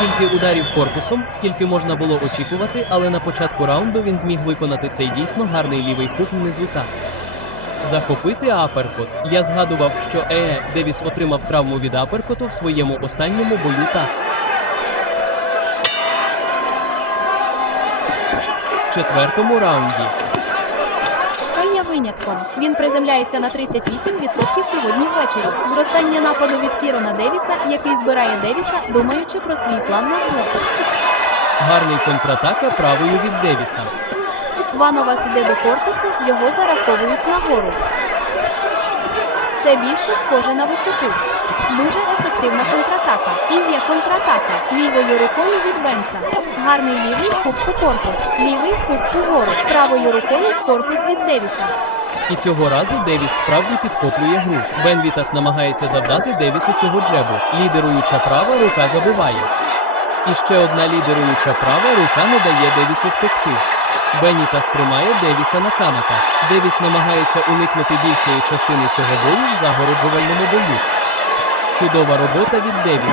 стільки ударів корпусом, скільки можна було очікувати, але на початку раунду він зміг виконати цей дійсно гарний лівий хук внизу та захопити аперкот. Я згадував, що Е. Девіс отримав травму від аперкоту в своєму останньому бою та четвертому раунді. Винятком? Він приземляється на 38% сьогодні ввечері. Зростання нападу від Кірона Девіса, який збирає Девіса, думаючи про свій план на гру. Гарний контратака правою від Девіса. Вановас іде до корпусу, його зараховують нагору. Це більше схоже на висоту. Дуже ефективна контратака. І є контратака лівою рукою від Бенца. Гарний лівий хук у корпус. Лівий хук угору. Правою рукою в корпус від Девіса. І цього разу Девіс справді підхоплює гру. Бенвітас намагається завдати Девісу цього джебу. Лідеруюча права рука забиває. І ще одна лідеруюча права рука не дає Девісу втекти. Бенітас тримає Девіса на канатах. Девіс намагається уникнути більшої частини цього бою в загороджувальному бою. Чудова робота від Девіса.